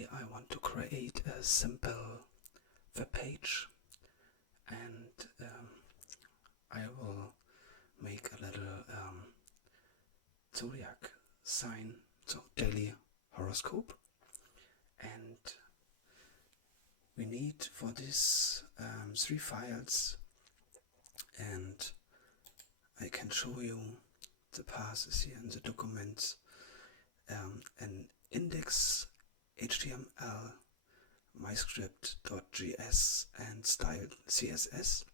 Today I want to create a simple web page, and I will make a little Zodiac sign, so daily horoscope, and we need for this 3 files, and I can show you the path is here in the documents. An index HTML, myscript.js and style CSS.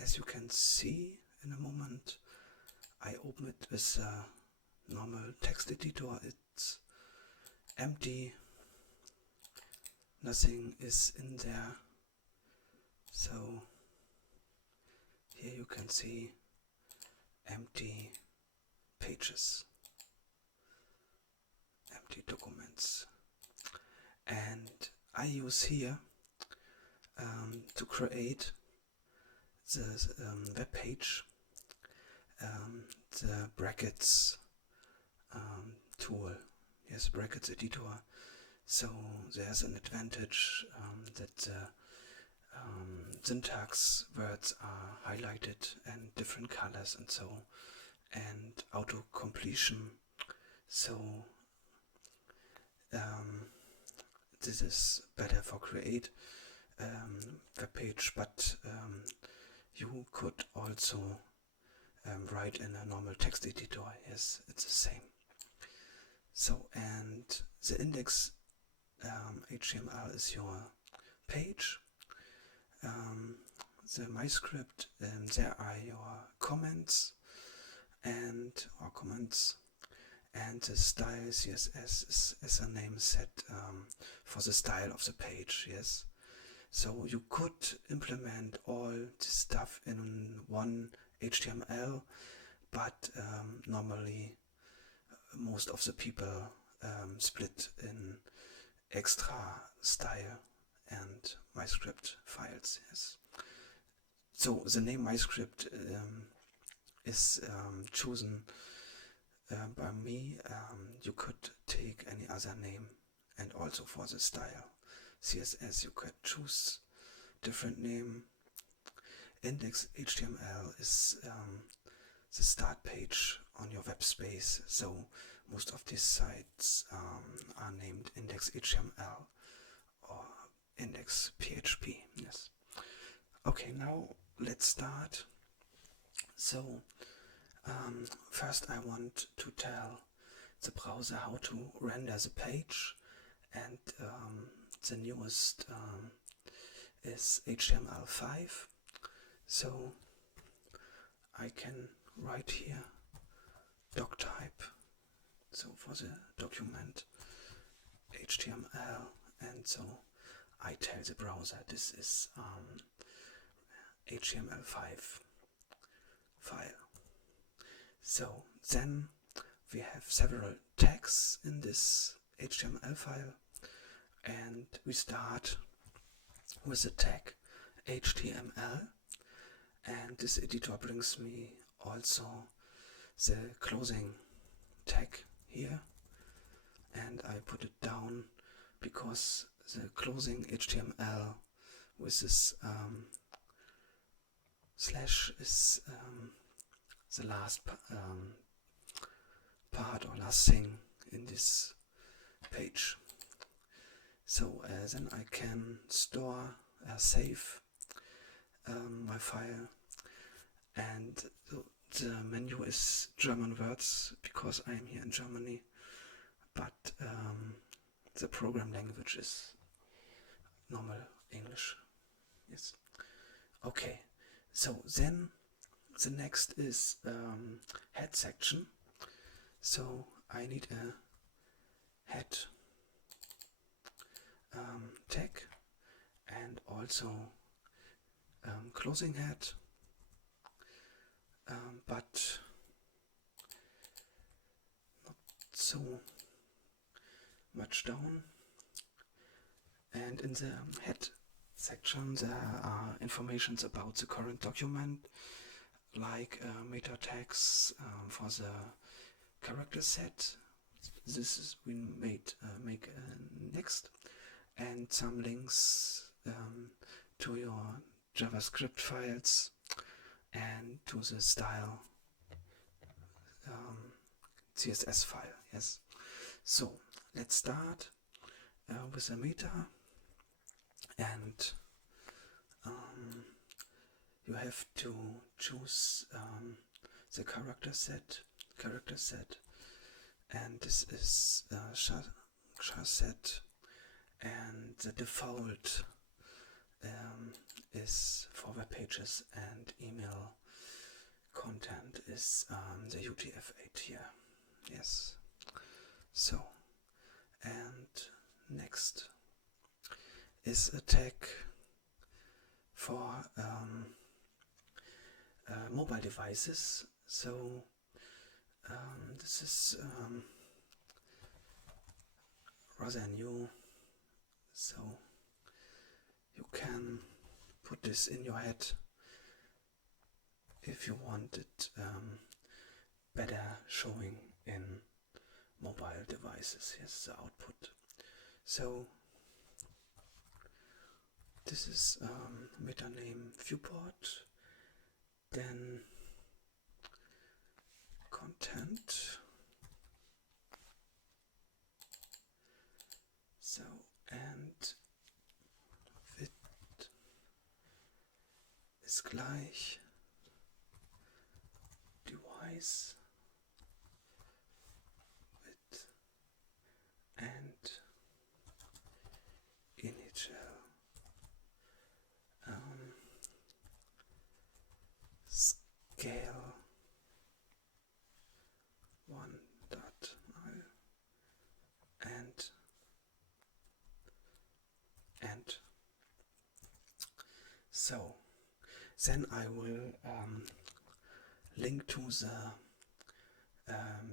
As you can see in a moment, I open it with a normal text editor. It's empty, nothing is in there. So here you can see empty pages, empty documents, and I use here to create the web page the brackets tool. Yes, brackets editor. So there's an advantage that the syntax words are highlighted and different colors and so, and auto completion. So this is better for create web page, but you could also write in a normal text editor. Yes, it's the same. So, and the index HTML is your page. The MyScript, there are your comments and and the style CSS is, as the name said, for the style of the page. Yes, so you could implement all this stuff in one HTML, but normally most of the people split in extra style and MyScript files. Yes. So the name MyScript is chosen by me. You could take any other name, and also for the style CSS you could choose different name. Index HTML is the start page on your web space, so most of these sites are named index HTML or index PHP. Yes. Okay, now let's start. So first I want to tell the browser how to render the page, and the newest is HTML5. So I can write here doc type, so for the document HTML, and so I tell the browser this is HTML5 file. So then we have several tags in this HTML file, and we start with the tag HTML, and this editor brings me also the closing tag here, and I put it down because the closing HTML with this slash is the last part or last thing in this page. So then I can store, save my file, and the menu is German words because I am here in Germany, but the program language is normal English. Yes. Okay, so then the next is head section. So I need a head tag, and also closing head, but not so much down. And in the head section there are informations about the current document, like meta tags for the character set, this is we make next, and some links to your JavaScript files and to the style CSS file. Yes. So let's start with a meta, and you have to choose the character set, and this is char set, and the default is for web pages, and email content is the UTF-8 here. Yes. So, and next is a tag for mobile devices. So this is rather new, so you can put this in your head if you want it better showing in mobile devices. Here's the output. So this is meta name viewport, then content, so, and width ist gleich device width and initial scale 1.0 and so then I will link to the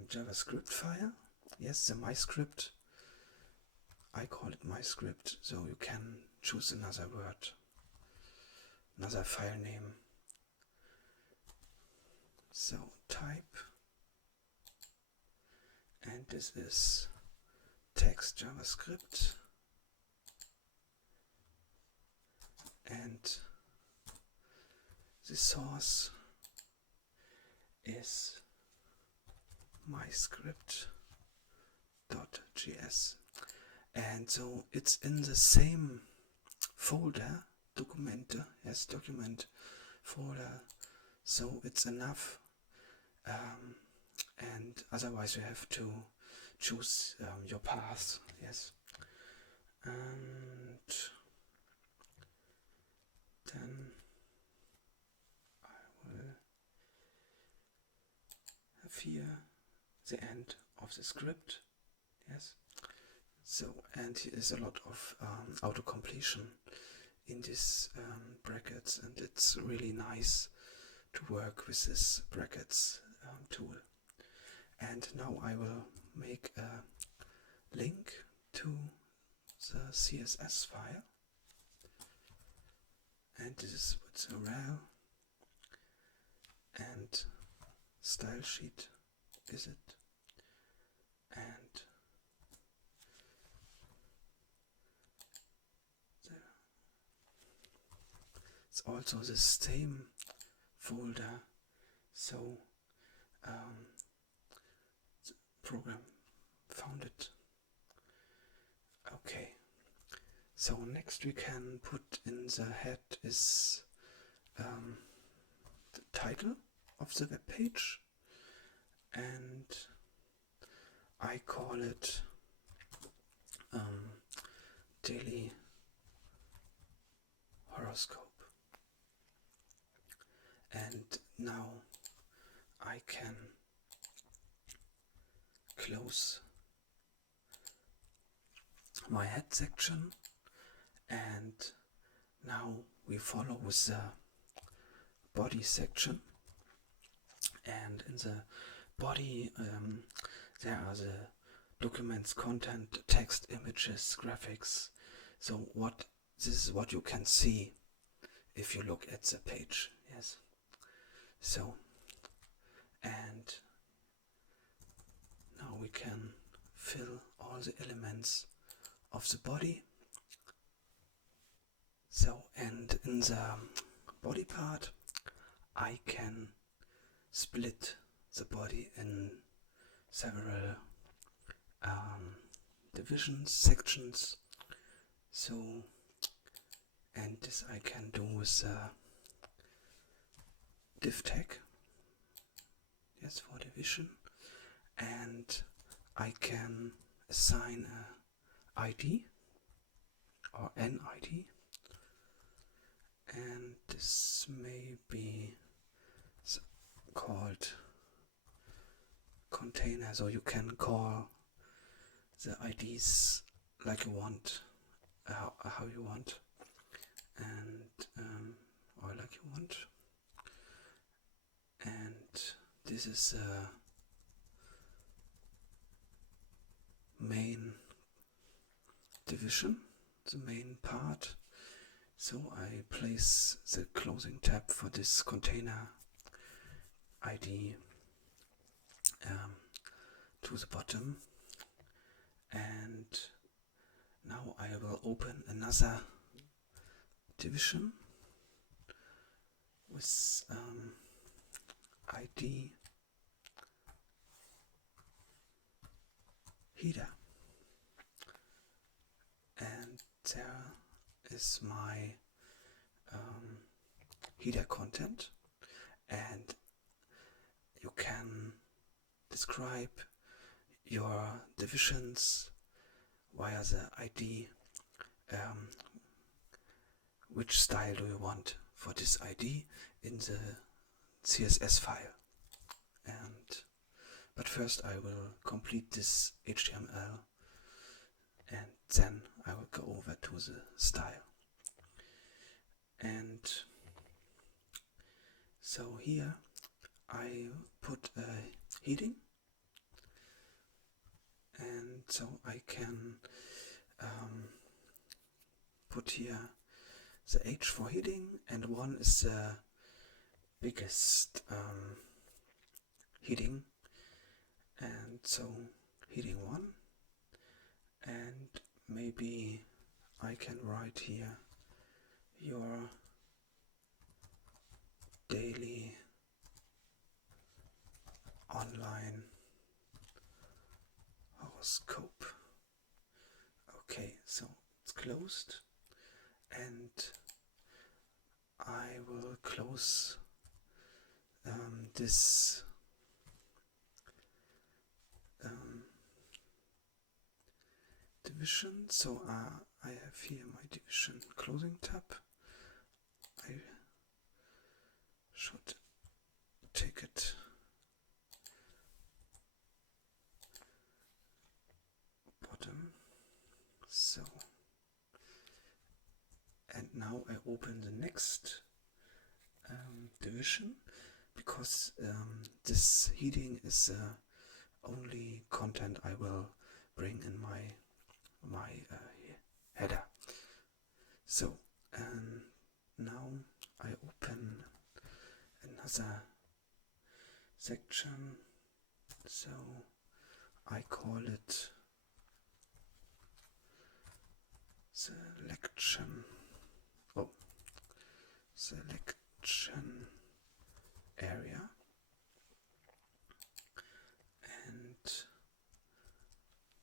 JavaScript file. Yes, the MyScript. I call it MyScript, so you can choose another word, another file name. So type, and this is text JavaScript, and the source is myscript.js, and so it's in the same folder, Dokumente, yes, document folder, so it's enough, and otherwise you have to choose your path. Yes, and then I will have here the end of the script. Yes, so, and here is a lot of auto completion in these brackets, and it's really nice to work with this brackets tool. And now I will make a link to the CSS file, and this is what's a rel and style sheet is it, and there. It's also the same folder, so the program found it. Okay, so next we can put in the head is the title of the web page, and I call it daily horoscope. And now I can close my head section, and now we follow with the body section, and in the body there are the documents, content, text, images, graphics. So this is what you can see if you look at the page. Yes, so, and now we can fill all the elements of the body. So, and in the body part, I can split the body in several divisions, sections. So, and this I can do with the div tag, yes, for division, and I can assign a ID or an ID, and this may be called container, so you can call the IDs like you want, how you want, and or like you want. And this is a main division, the main part. So I place the closing tab for this container ID to the bottom, and now I will open another division with ID header, and there is my header content, and you can describe your divisions via the ID. Which style do you want for this ID in the CSS file? But first I will complete this HTML, and then I will go over to the style. And so here I put a heading, and so I can put here the H for heading, and 1 is the biggest heading, and so heading 1, and maybe I can write here your daily online horoscope. Okay, so it's closed, and I will close this division. So I have here my division closing tab. I should take it bottom. So, and now I open the next division, because this heading is only content I will bring in my header. So now I open another section, so I call it selection area, and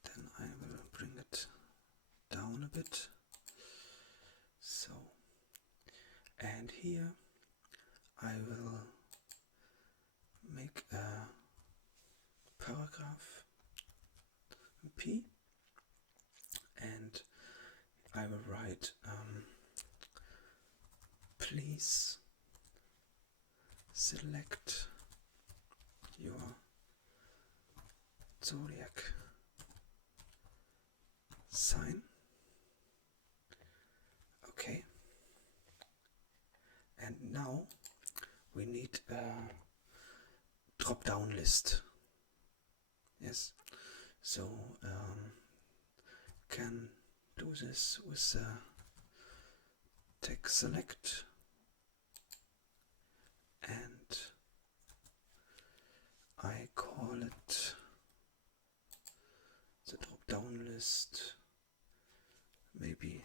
then I will bring it down a bit. So, and here I will make a paragraph P, and I will write please select your zodiac sign. Okay, and now we need a drop down list. Yes, so can do this with text select, and I call it the drop-down list, maybe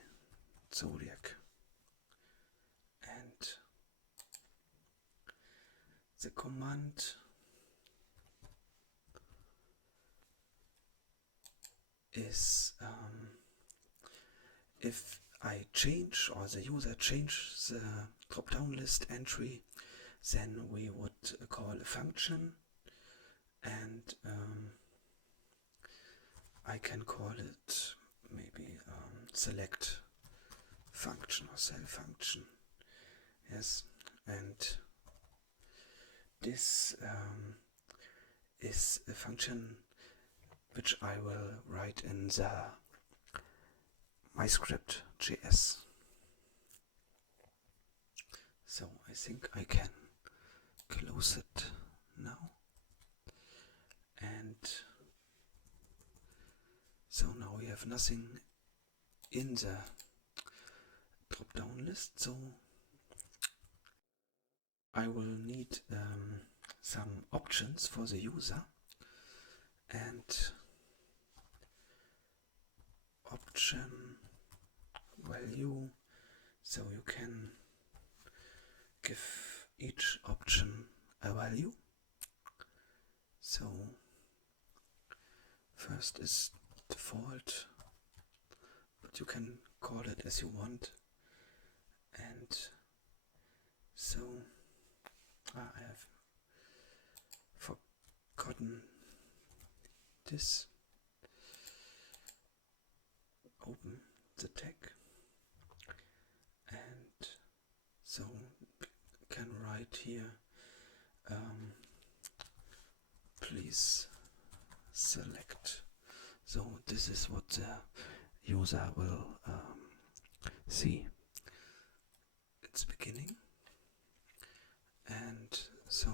Zodiac, and the command is if I change, or the user changes the drop-down list entry, then we would call a function, and I can call it maybe select function or cell function. Yes, and this is a function which I will write in the my script JS. So I think I can close it now, and so now we have nothing in the drop-down list, so I will need some options for the user, and option value, so you can give each option a value. So first is default, but you can call it as you want, and so I have forgotten this. Open the tag, and so can write here please select. So this is what the user will see. It's beginning, and so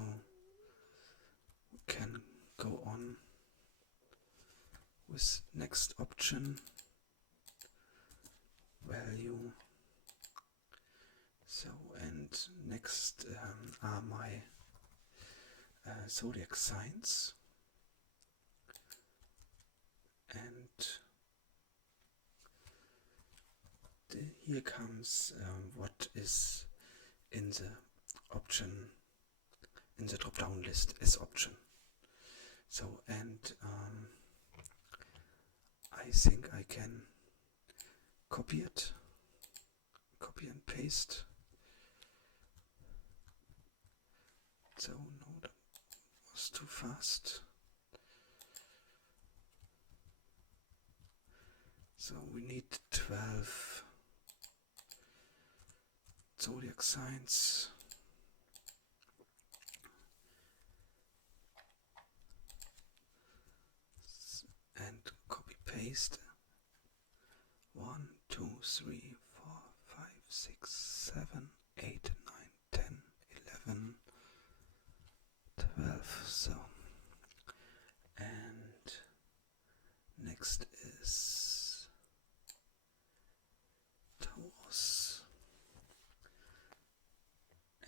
we can go on with next option value. So, and next are my Zodiac Signs, and here comes what is in the option, in the drop down list as option. So, and I think I can copy it, copy and paste. So no, that was too fast. So we need 12 Zodiac Signs. And copy paste. 1, 2, 3, 4, 5, 6, 7, 8, 9, 10, 11, 12. So, and next is Taurus,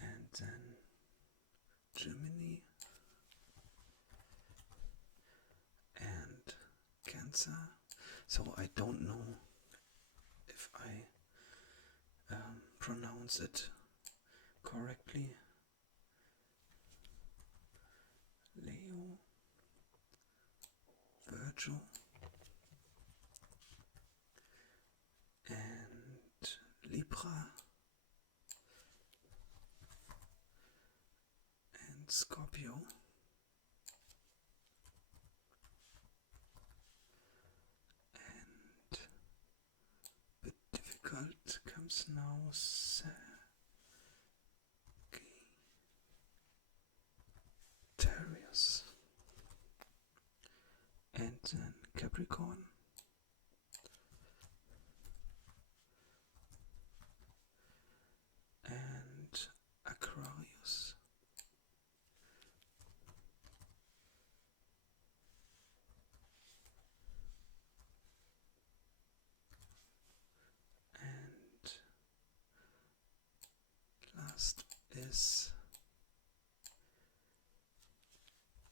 and then Gemini and Cancer. So I don't know if I pronounce it correctly. Leo, Virgo, and Libra, and Scorpio, and a bit difficult comes now Sagittarius, and then Capricorn, and Aquarius, and last is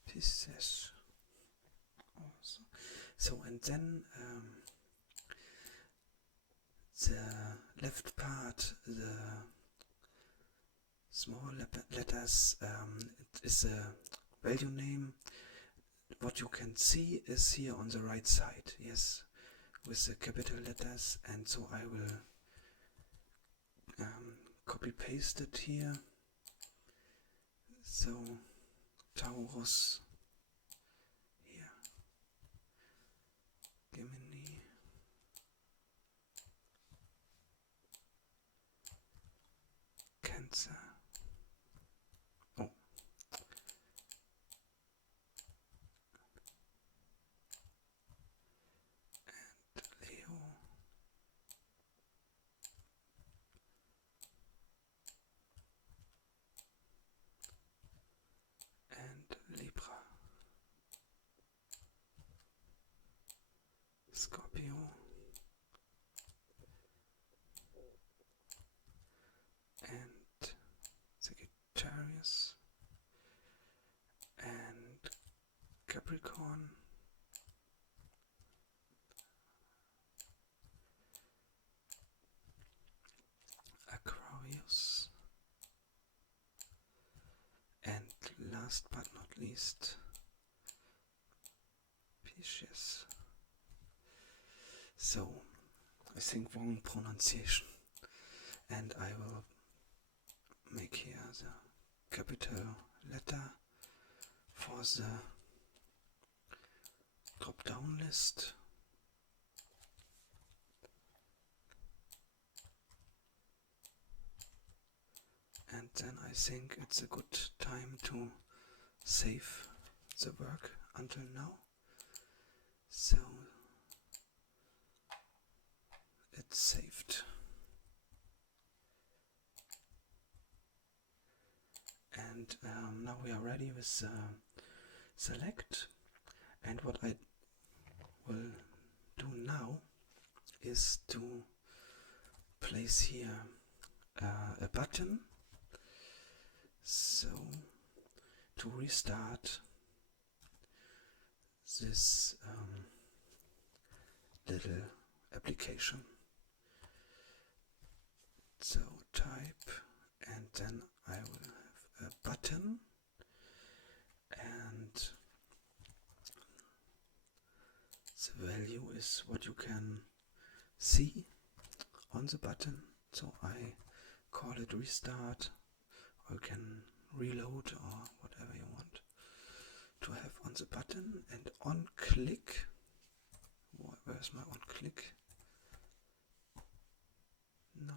Pisces also. So, and then the left part, the small letters, it is a value name. What you can see is here on the right side, yes, with the capital letters, and so I will copy paste it here. So Taurus here, Gemini, Cancer, oh, and Leo, and Libra, Scorpio, and Sagittarius, and Capricorn, Aquarius, and last but not least, Pisces. So, I think wrong pronunciation, and I will make here the capital letter for the drop-down list. And then I think it's a good time to save the work until now. So it's saved. And now we are ready with select. And what I will do now is to place here a button. So to restart this little application. So type, and then I will have a button, and the value is what you can see on the button. So I call it restart, or you can reload, or whatever you want to have on the button. And on click, where's my on click? No,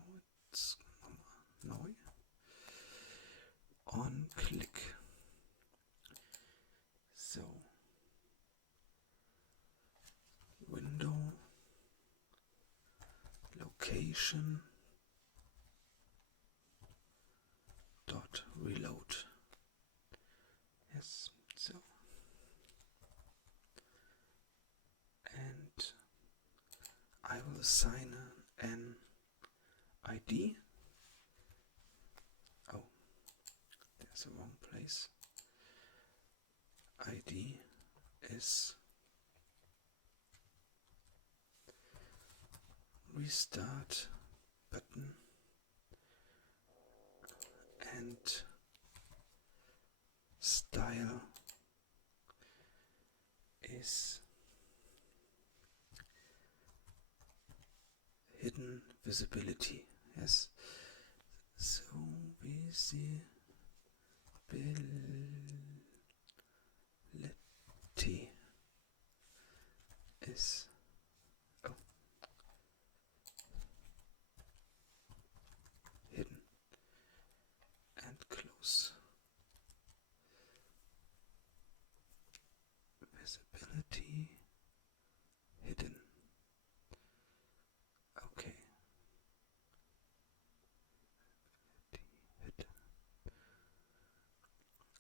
it's no. On click. So window, location, dot reload. Yes, so, and I will assign an ID. Oh, there's the wrong place. ID is restart button, and style is hidden visibility. Yes, so visibility is hidden, and close. Visibility hidden. Okay. Hidden.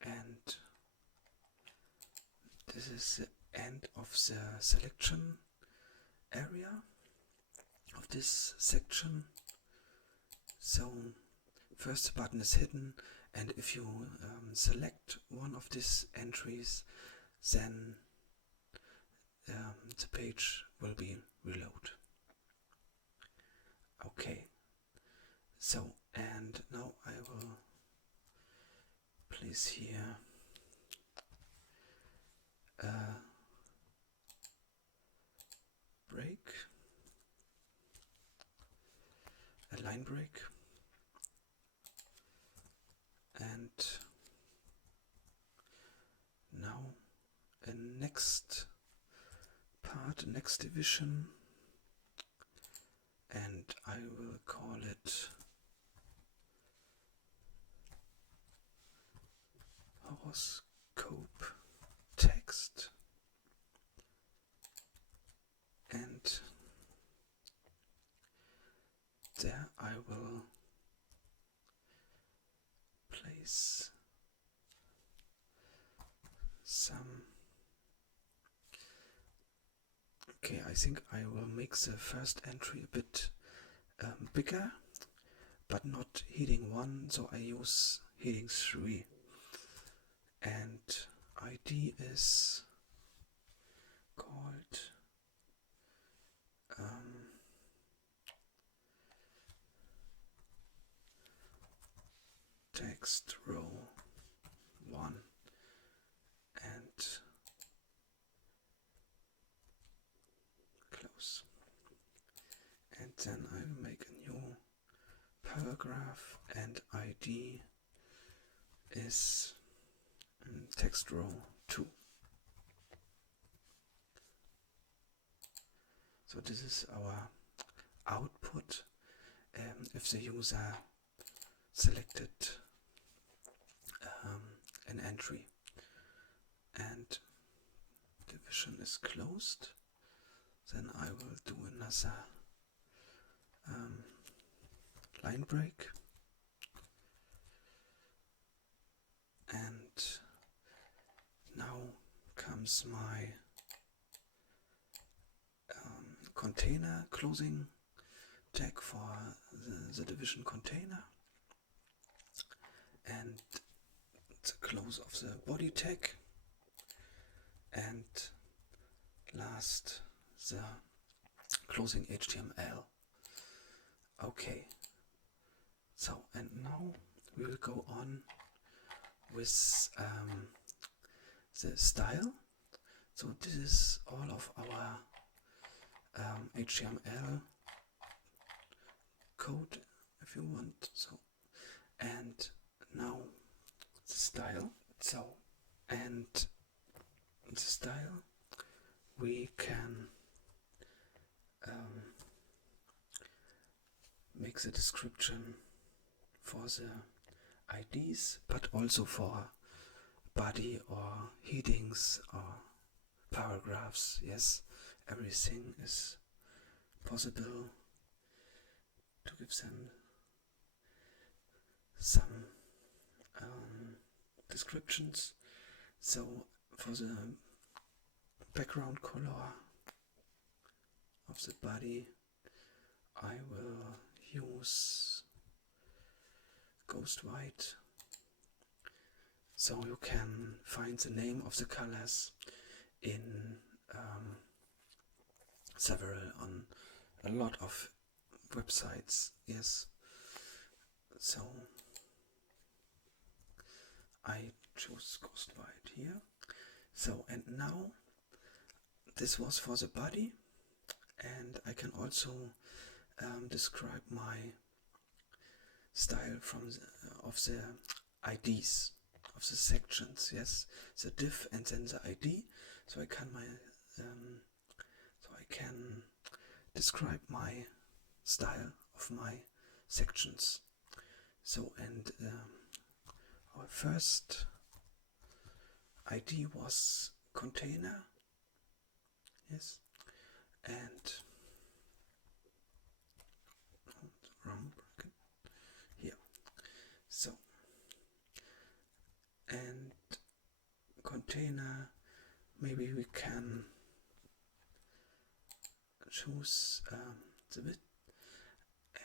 And this is the end of the selection area of this section. So first the button is hidden, and if you select one of these entries, then the page will be reload. Okay, so and now I will place here a break, a line break, and now a next part, next division, and I will call it Horoscope Text, and there I will place some. Okay, I think I will make the first entry a bit bigger, but not heading 1, so I use heading 3. And ID is called text row 1, and close. And then I will make a new paragraph, and ID is text row 2. So this is our output if the user selected an entry, and division is closed. Then I will do another line break, and now comes my container closing tag for the division container, and the close of the body tag, and last the closing HTML. Okay, so and now we will go on with the style. So this is all of our HTML code, if you want. So, and now the style. So, and the style we can make the description for the IDs, but also for body or headings or paragraphs. Yes, everything is possible to give them some descriptions. So for the background color of the body, I will use ghost white, so you can find the name of the colors in on a lot of websites. Yes, so I choose ghost white here. So, and now this was for the body, and I can also describe my style from of the IDs of the sections. Yes, the div and then the ID. So I can describe my style of my sections. So, and our first ID was container. Yes, and wrong bracket here. So, and container, maybe we can choose the width,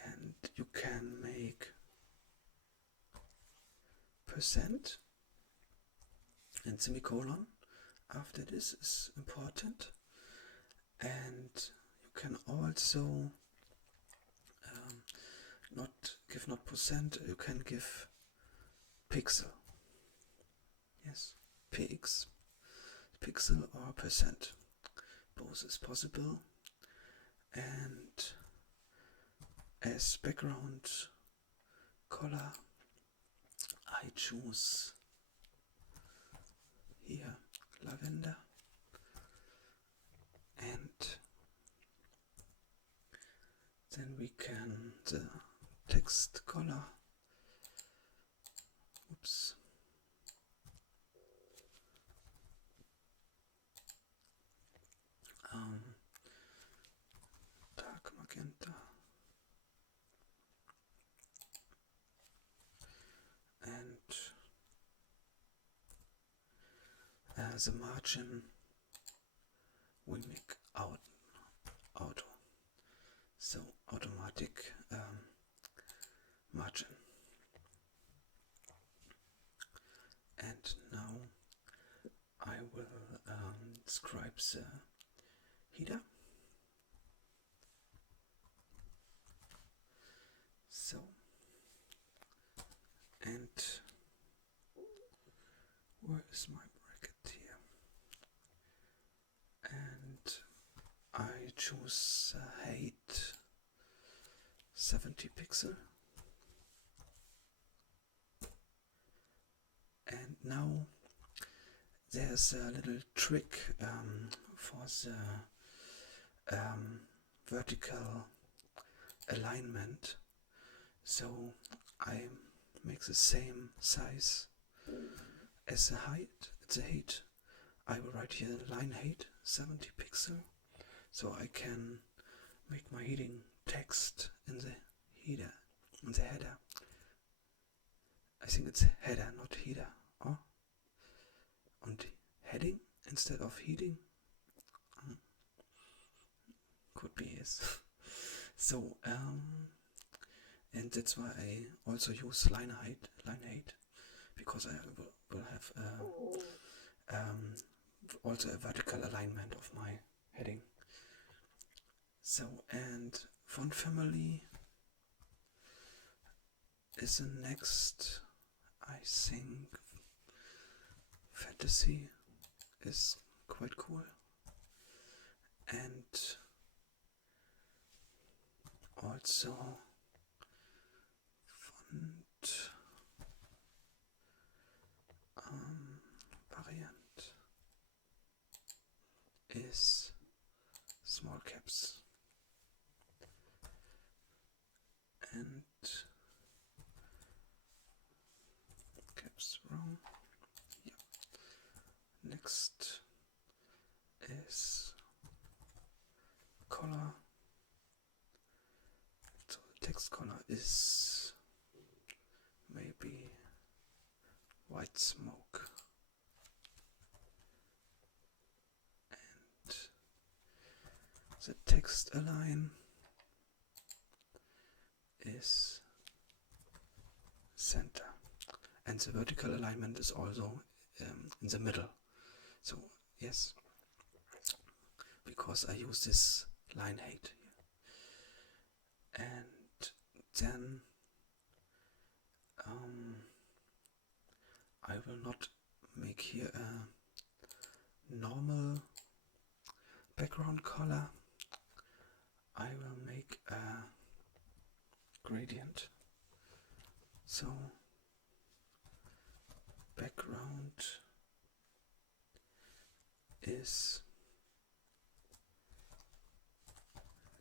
and you can make % and semicolon after this is important, can also not give not percent, you can give pixel. Yes, px, pixel or percent. Both is possible. And as background color, I choose here lavender, and then we can the text color, oops, dark magenta, and the margin we make auto, so automatic margin. And now I will describe the header. So, and where is my bracket here? And I choose height 70 pixel. And now there's a little trick for the vertical alignment. So I make the same size as the height. The height, I will write here line height 70 pixel, so I can make my heading text in the header. I think it's header, not header. Oh, and heading instead of heading. Could be, yes. So and that's why I also use line height, because I will have also a vertical alignment of my heading. So, and font family is the next. I think fantasy is quite cool, and also font variant is small caps, and caps wrong. Yeah. Next is color. So the text color is maybe white smoke, and the text align is center, and the vertical alignment is also in the middle. So yes, because I use this line height here. And then I will not make here a normal background color. I will make a gradient. So background is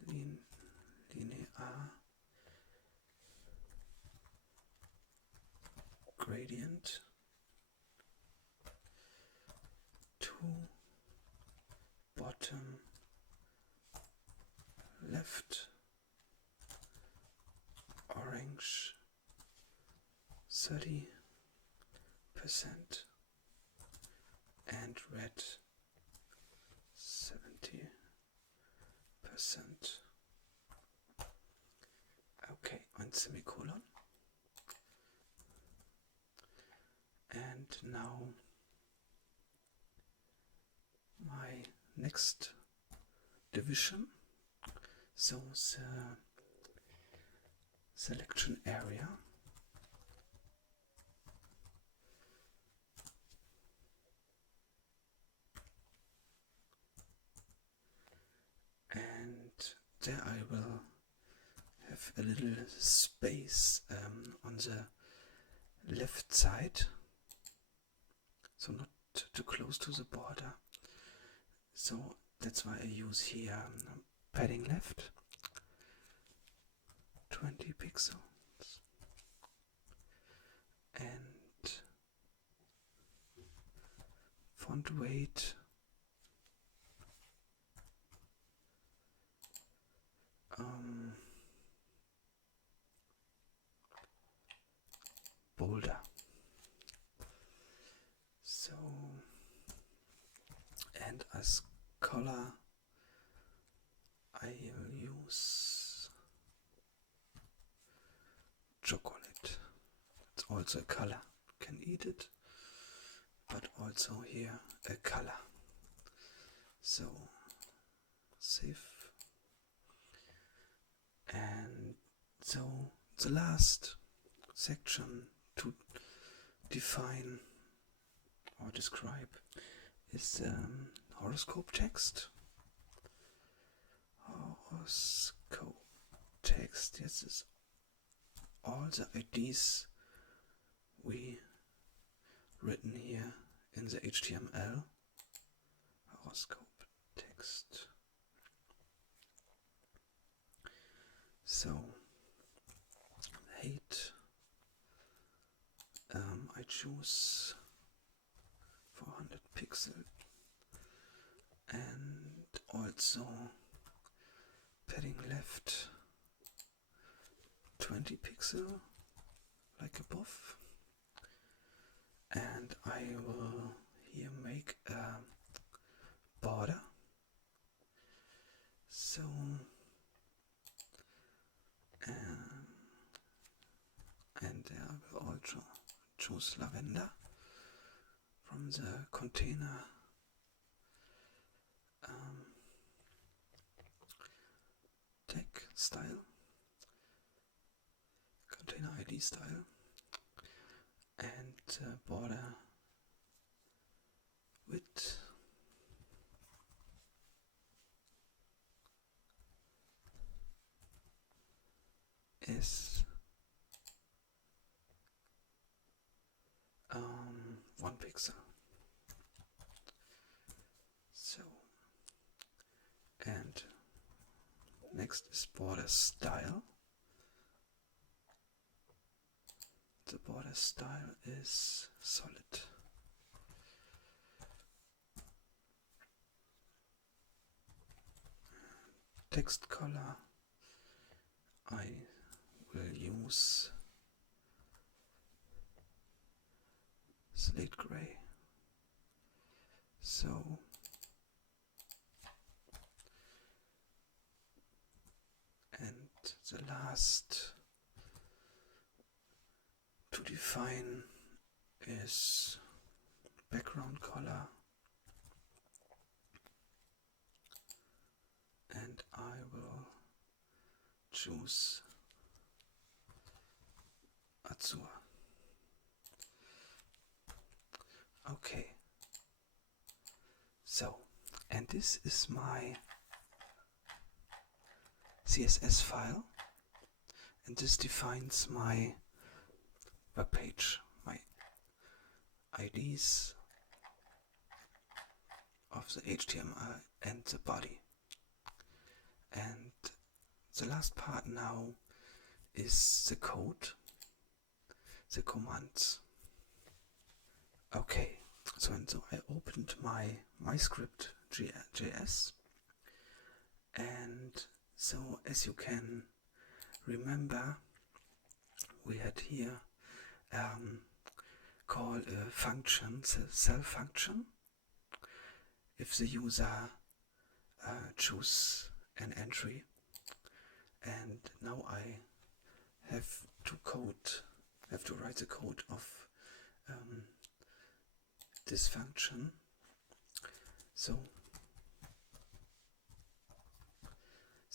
linear gradient to bottom left orange 30% and red 70%. Okay, and semicolon. And now my next division So the selection area and there I will have a little space on the left side, so not too close to the border. So that's why I use here padding left 20 pixels and font weight bolder. So, and as color I will use chocolate. It's also a color. You can eat it, but also here a color. So save. And so the last section to define or describe is horoscope text. Horoscope text. This is all the IDs we written here in the HTML. Horoscope text. So height, I choose 400 pixel and also padding left 20 pixel like above, and I will here make a border. So and there I will also choose lavender from the container tag style, container ID style, and border width is 1 pixel. So, and next is border style. The border style is solid. Text color I will use slate gray. So and the last to define is background color, and I will choose Azure. Okay, so, and this is my CSS file, and this defines my web page, my IDs of the HTML and the body. And the last part now is the code, the commands. Okay, so I opened my script JS, and so as you can remember, we had here call a function, the self function, if the user choose an entry, and now I have to write the code of this function.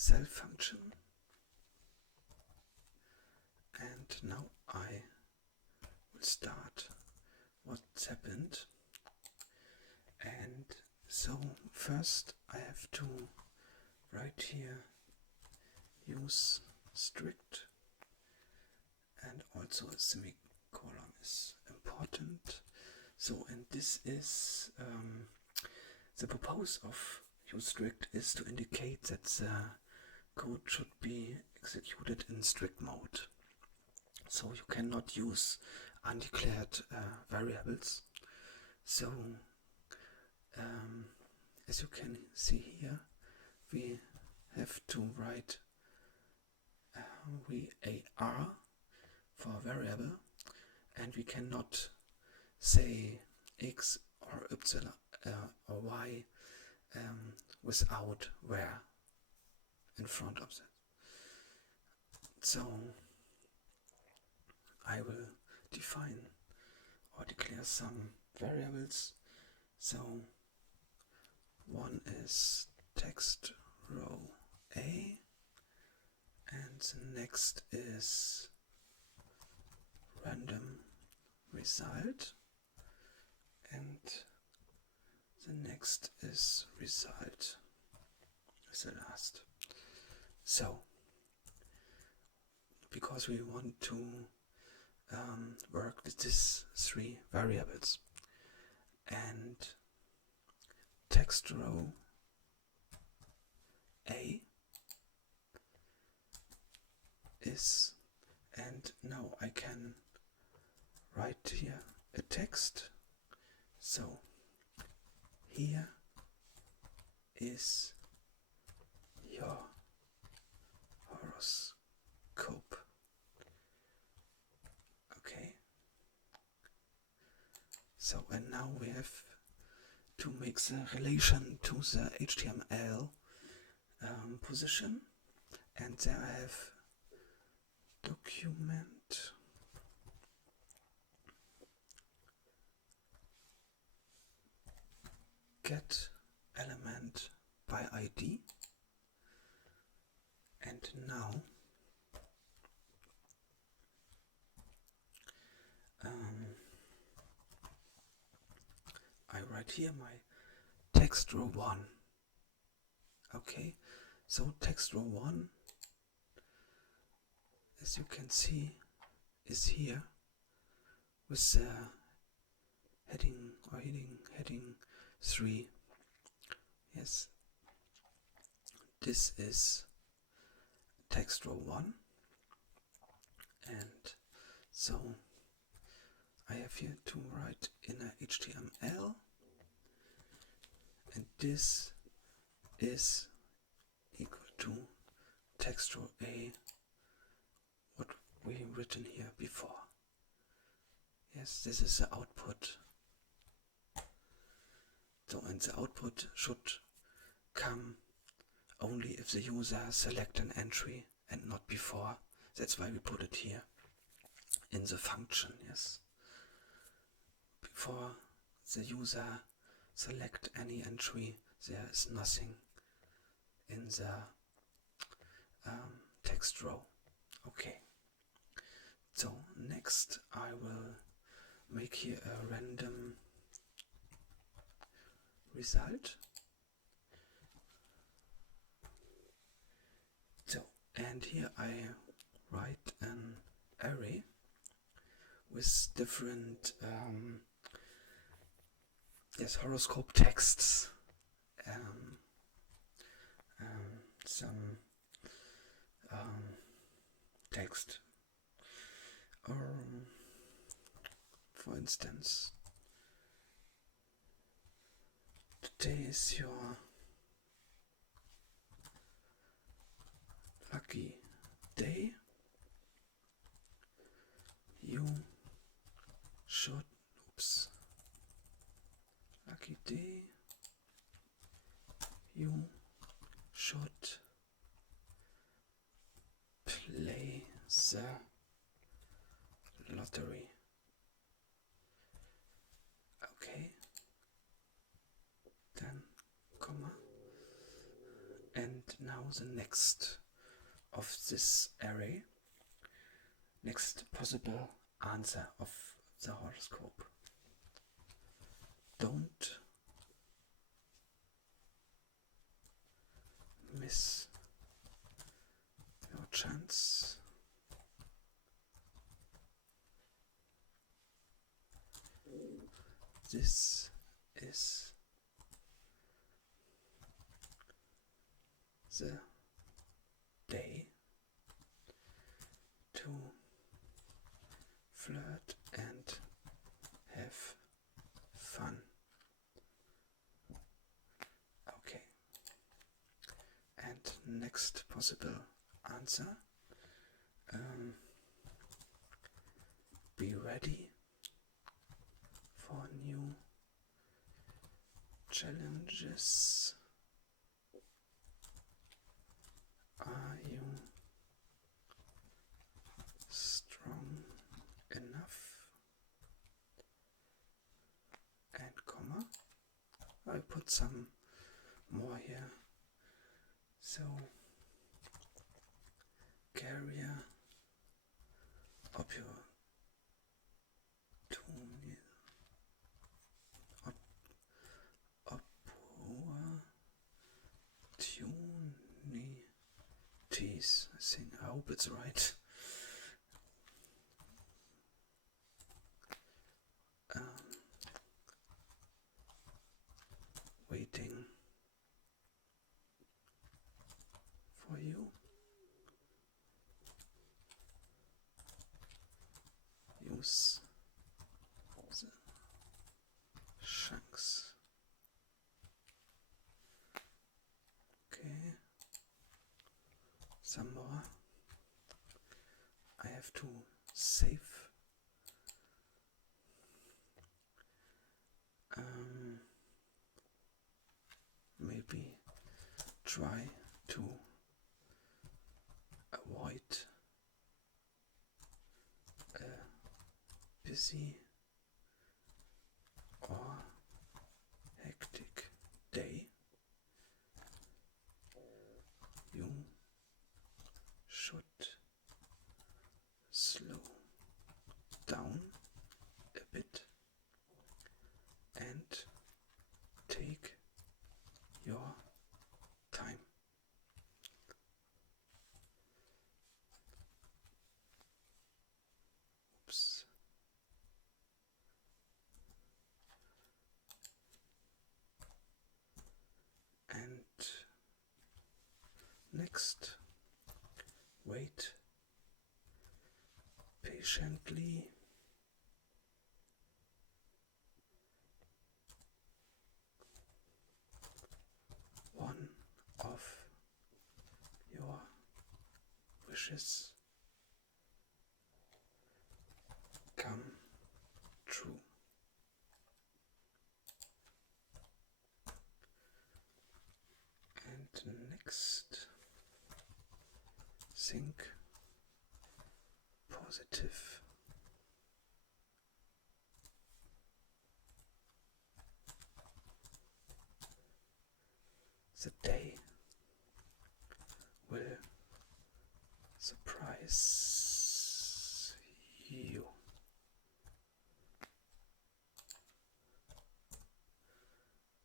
self function, and now I will start what's happened. And so first I have to write here use strict, and also a semicolon is important. So, and this is the purpose of use strict is to indicate that the code should be executed in strict mode. So you cannot use undeclared variables. So as you can see here, we have to write var for a variable, and we cannot say x or y or y without where in front of that. So I will define or declare some variables. So one is text row A, and the next is random result, and the next is result is the last. So because we want to work with these three variables, and text row A is, and now I can write here a text. So here is your horoscope. Okay. So, and now we have to make the relation to the HTML position, and there I have document get element by ID, and now I write here my text row 1. Okay, so text row 1, as you can see, is here with the heading or heading 3. Yes, this is text row 1, and so I have here to write in a HTML, and this is equal to text row A, what we written here before. Yes, this is the output. So, and the output should come only if the user select an entry and not before. That's why we put it here in the function. Yes, before the user select any entry, there is nothing in the text row. Okay, so next I will make here a random result. So, and here I write an array with different horoscope texts, some text, or for instance, today is your lucky day. You should, lucky day, you should play the lottery. Okay, then comma, and now the next of this array, next possible answer of the horoscope. Don't miss your chance. This is the day to flirt and have fun. Okay. And next possible answer. Be ready for new challenges. Are you strong enough? And comma. I put some more here. So, carrier opportunity opportunities. I hope it's right. Waiting for you. Use the chunks. Okay. Some more. I have to save. Maybe try to avoid a busy or hectic day. You should slow down a bit and take your time. Oops. And next, wait patiently. One of your wishes come true. And next, think positive. The day will surprise you.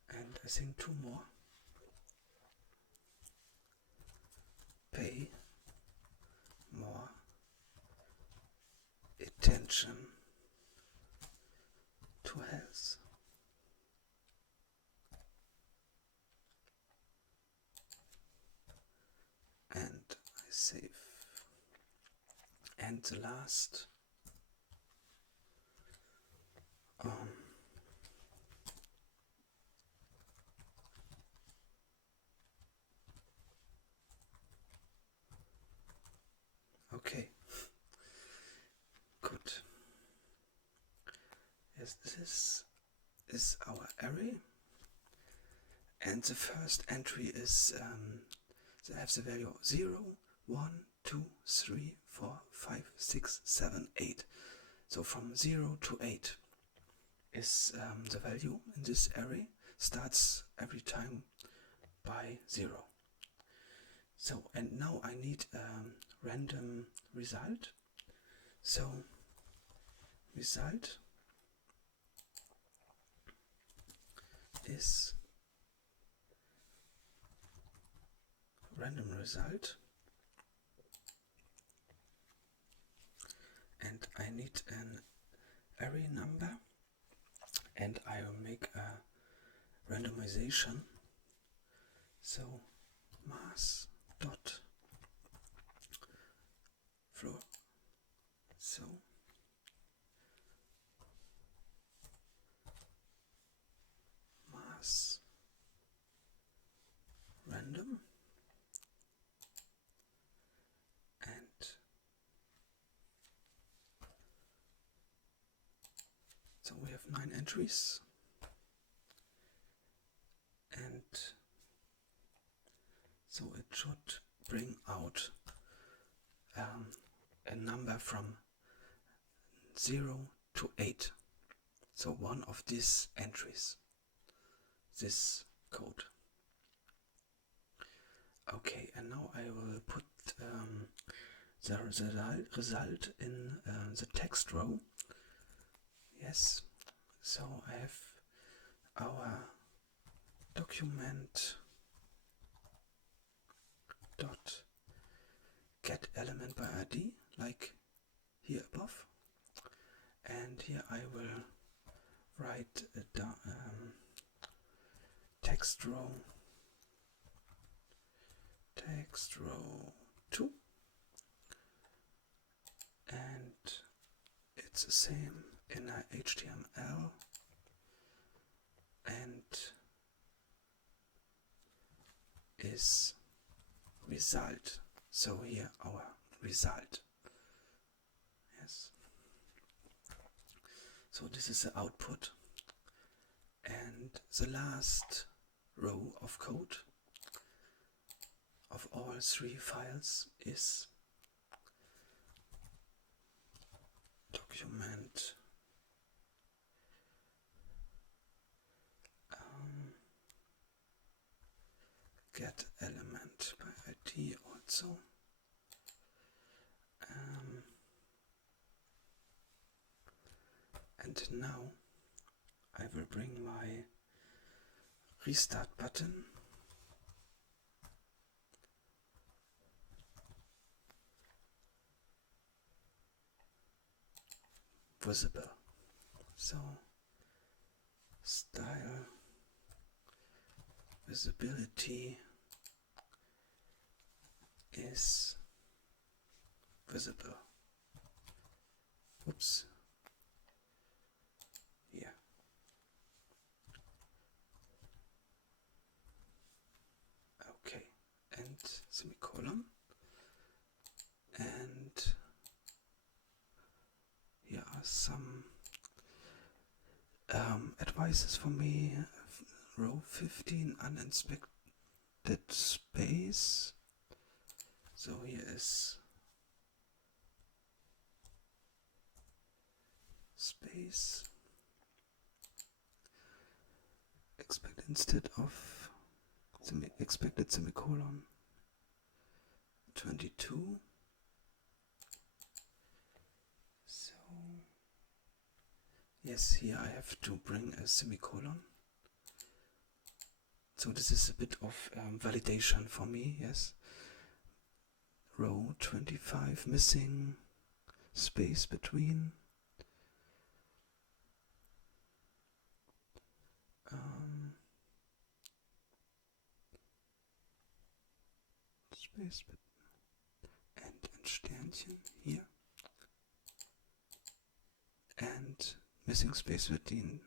And I think two more. Pay more attention to health. And I save. And the last, okay, good. Yes, this is our array, and the first entry is they have the value 0, 1, 2, 3, 4, 5, 6, 7, 8. So from 0 to 8 is the value in this array, starts every time by 0. So, and now I need a random result. So, result is random result, and I need an array number, and I will make a randomization. So mass dot floor. So mass random, and so we have 9 entries, and so it should bring out a number from 0 to 8. So one of these entries, this code. Okay, and now I will put the result in the text row. Yes, so I have our document dot get element by ID, like here above, and here I will write a text row 2, and it's the same in a HTML, and is result. So here our result. Yes. So this is the output, and the last row of code of all 3 files is document get element by ID also. And now I will bring my restart button visible. So style visibility is visible. Oops. Yeah. Okay. And semicolon. And here are some advices for me. Row 15, uninspected space. So here is space expected instead of expected semicolon 22. So yes, here I have to bring a semicolon. So this is a bit of validation for me. Yes. Row 25 missing space between. Space and ein Sternchen hier. And missing space between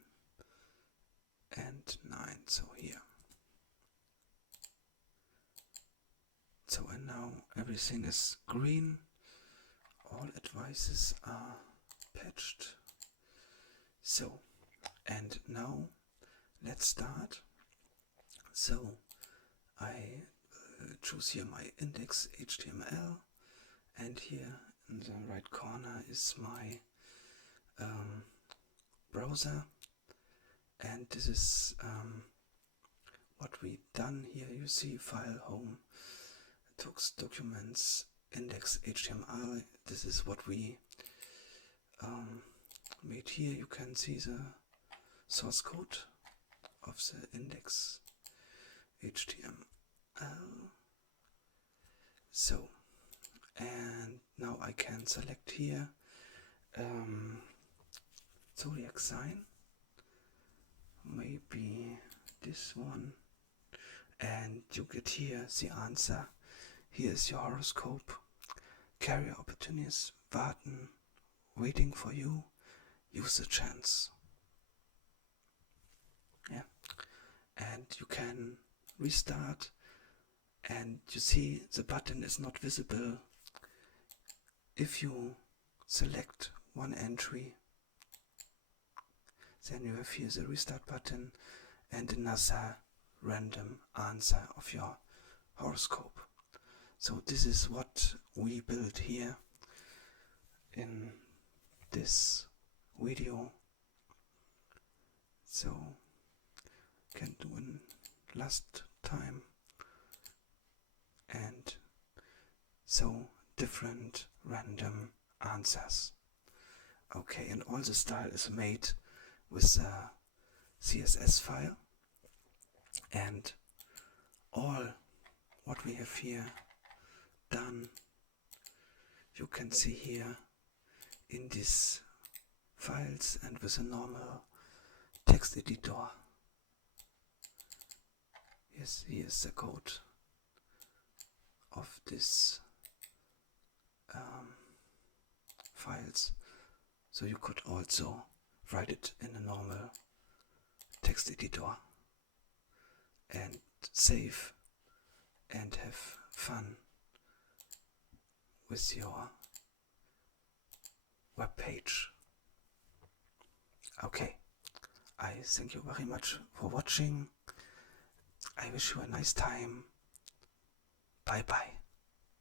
and 9, so here. So and now everything is green. All advices are patched. So, and now let's start. So I choose here my index HTML, and here in the right corner is my browser, and this is what we've done here. You see file home to docs, documents, index HTML. This is what we made here. You can see the source code of the index HTML. So, and now I can select here Zodiac Sign, maybe this one, and you get here the answer. Here is your horoscope. Career opportunities warten, waiting for you. Use the chance. Yeah, and you can restart, and you see the button is not visible. If you select one entry, then you have here the restart button and another random answer of your horoscope. So this is what we built here in this video. So can do one last time, and so different random answers. Okay, and all the style is made with a CSS file, and all what we have here done you can see here in these files and with a normal text editor. Yes, here's the code of this files. So you could also write it in a normal text editor and save and have fun with your web page. Okay, I thank you very much for watching. I wish you a nice time. Bye bye.